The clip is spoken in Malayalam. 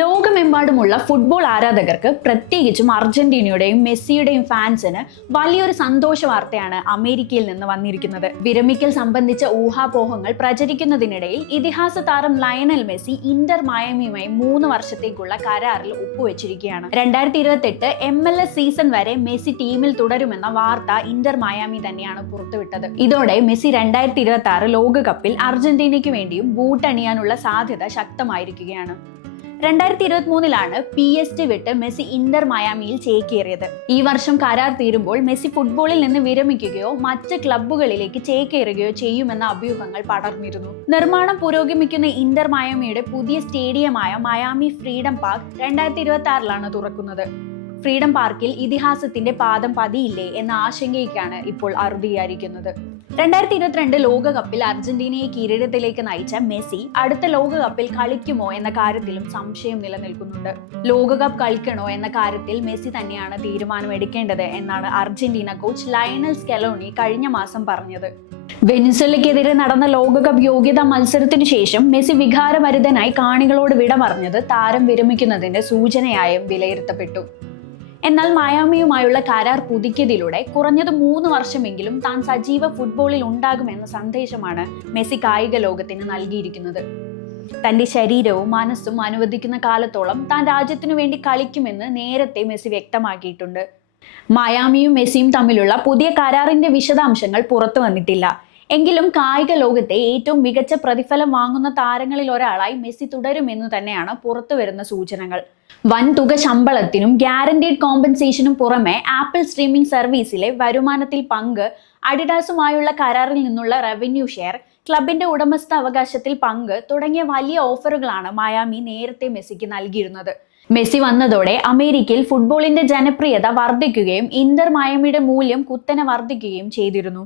ലോകമെമ്പാടുമുള്ള ഫുട്ബോൾ ആരാധകർക്ക് പ്രത്യേകിച്ചും അർജന്റീനയുടെയും മെസ്സിയുടെയും ഫാൻസിന് വലിയൊരു സന്തോഷ വാർത്തയാണ് അമേരിക്കയിൽ നിന്ന് വന്നിരിക്കുന്നത്. വിരമിക്കൽ സംബന്ധിച്ച ഊഹാപോഹങ്ങൾ പ്രചരിക്കുന്നതിനിടയിൽ ഇതിഹാസ താരം ലയണൽ മെസ്സി ഇന്റർ മയമിയുമായി മൂന്ന് വർഷത്തേക്കുള്ള കരാറിൽ ഒപ്പുവെച്ചിരിക്കുകയാണ്. രണ്ടായിരത്തി ഇരുപത്തെട്ട് എം എൽ എസ് സീസൺ വരെ മെസ്സി ടീമിൽ തുടരുമെന്ന വാർത്ത ഇന്റർ മയാമി തന്നെയാണ് പുറത്തുവിട്ടത്. ഇതോടെ മെസ്സി രണ്ടായിരത്തി ഇരുപത്തി ആറ് ലോകകപ്പിൽ അർജന്റീനയ്ക്ക് വേണ്ടിയും ബൂട്ടണിയാനുള്ള സാധ്യത ശക്തമായിരിക്കുകയാണ്. രണ്ടായിരത്തി ഇരുപത്തി മൂന്നിലാണ് പി എസ് ടി വിട്ട് മെസ്സി ഇന്റർ മയാമിയിൽ ചേക്കേറിയത്. ഈ വർഷം കരാർ തീരുമ്പോൾ മെസ്സി ഫുട്ബോളിൽ നിന്ന് വിരമിക്കുകയോ മറ്റ് ക്ലബ്ബുകളിലേക്ക് ചേക്കേറുകയോ ചെയ്യുമെന്ന അഭ്യൂഹങ്ങൾ പടർന്നിരുന്നു. നിർമ്മാണം പുരോഗമിക്കുന്ന ഇന്റർ മയാമിയുടെ പുതിയ സ്റ്റേഡിയമായ മയാമി ഫ്രീഡം പാർക്ക് രണ്ടായിരത്തി ഇരുപത്തി ആറിലാണ് തുറക്കുന്നത്. ഫ്രീഡം പാർക്കിൽ ഇതിഹാസത്തിന്റെ പാദം പതിയില്ലേ എന്ന ആശങ്കയ്ക്കാണ് ഇപ്പോൾ അറുതിയായിരിക്കുന്നത് രണ്ടായിരത്തി ഇരുപത്തിരണ്ട് ലോകകപ്പിൽ അർജന്റീനയെ കിരീടത്തിലേക്ക് നയിച്ച മെസ്സി അടുത്ത ലോകകപ്പിൽ കളിക്കുമോ എന്ന കാര്യത്തിലും സംശയം നിലനിൽക്കുന്നുണ്ട്. ലോകകപ്പ് കളിക്കണോ എന്ന കാര്യത്തിൽ മെസ്സി തന്നെയാണ് തീരുമാനമെടുക്കേണ്ടത് എന്നാണ് അർജന്റീന കോച്ച് ലയണൽ സ്കെലോണി കഴിഞ്ഞ മാസം പറഞ്ഞത്. വെനിസ്വലയ്ക്കെതിരെ നടന്ന ലോകകപ്പ് യോഗ്യതാ മത്സരത്തിനു ശേഷം മെസ്സി വികാരഭരിതനായി കാണികളോട് വിട പറഞ്ഞത് താരം വിരമിക്കുന്നതിന്റെ സൂചനയായും വിലയിരുത്തപ്പെട്ടു. എന്നാൽ മയാമിയുമായുള്ള കരാർ പുതുക്കിയതിലൂടെ കുറഞ്ഞത് മൂന്ന് വർഷമെങ്കിലും താൻ സജീവ ഫുട്ബോളിൽ ഉണ്ടാകുമെന്ന സന്ദേശമാണ് മെസ്സി കായിക ലോകത്തിന് നൽകിയിരിക്കുന്നത്. തന്റെ ശരീരവും മനസ്സും അനുവദിക്കുന്ന കാലത്തോളം താൻ രാജ്യത്തിനു വേണ്ടി കളിക്കുമെന്ന് നേരത്തെ മെസ്സി വ്യക്തമാക്കിയിട്ടുണ്ട്. മയാമിയും മെസ്സിയും തമ്മിലുള്ള പുതിയ കരാറിന്റെ വിശദാംശങ്ങൾ പുറത്തു വന്നിട്ടില്ല. എങ്കിലും കായിക ലോകത്തെ ഏറ്റവും മികച്ച പ്രതിഫലം വാങ്ങുന്ന താരങ്ങളിൽ ഒരാളായി മെസ്സി തുടരുമെന്ന് തന്നെയാണ് പുറത്തു വരുന്ന സൂചനകൾ. വൻ തുക ശമ്പളത്തിനും ഗ്യാരണ്ടീഡ് കോമ്പൻസേഷനും പുറമെ ആപ്പിൾ സ്ട്രീമിംഗ് സർവീസിലെ വരുമാനത്തിൽ പങ്ക് അഡിഡാസുമായുള്ള കരാറിൽ നിന്നുള്ള റവന്യൂ ഷെയർ ക്ലബിന്റെ ഉടമസ്ഥ അവകാശത്തിൽ പങ്ക് തുടങ്ങിയ വലിയ ഓഫറുകളാണ് മയാമി നേരത്തെ മെസ്സിക്ക് നൽകിയിരുന്നത്. മെസ്സി വന്നതോടെ അമേരിക്കയിൽ ഫുട്ബോളിന്റെ ജനപ്രിയത വർദ്ധിക്കുകയും ഇന്റർ മയാമിയുടെ മൂല്യം കുത്തനെ വർദ്ധിക്കുകയും ചെയ്തിരുന്നു.